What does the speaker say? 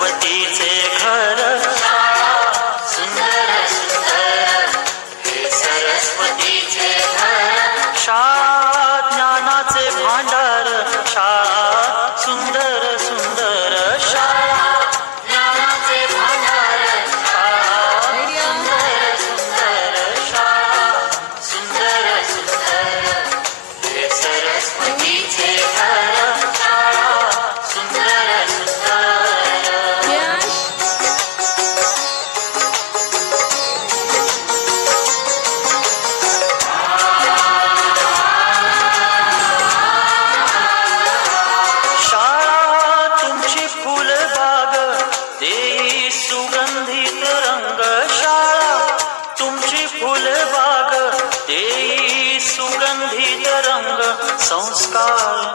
सरस्वतीचे घर सुंदर सुंदर हे सरस्वतीचे घर शाळा ज्ञानाचे भांडार शाळा सुंदर सुंदर शाळा ज्ञानाचे भांडार शाळा सुंदर सुंदर शाळा सुंदर सुंदर हे सरस्वतीचे घर शाळा सुंदर सुंदर शाळा तुमची फुलबाग देई सुगंधित रंग शाळा तुमची फुलबाग देई सुगंधित रंग संस्कार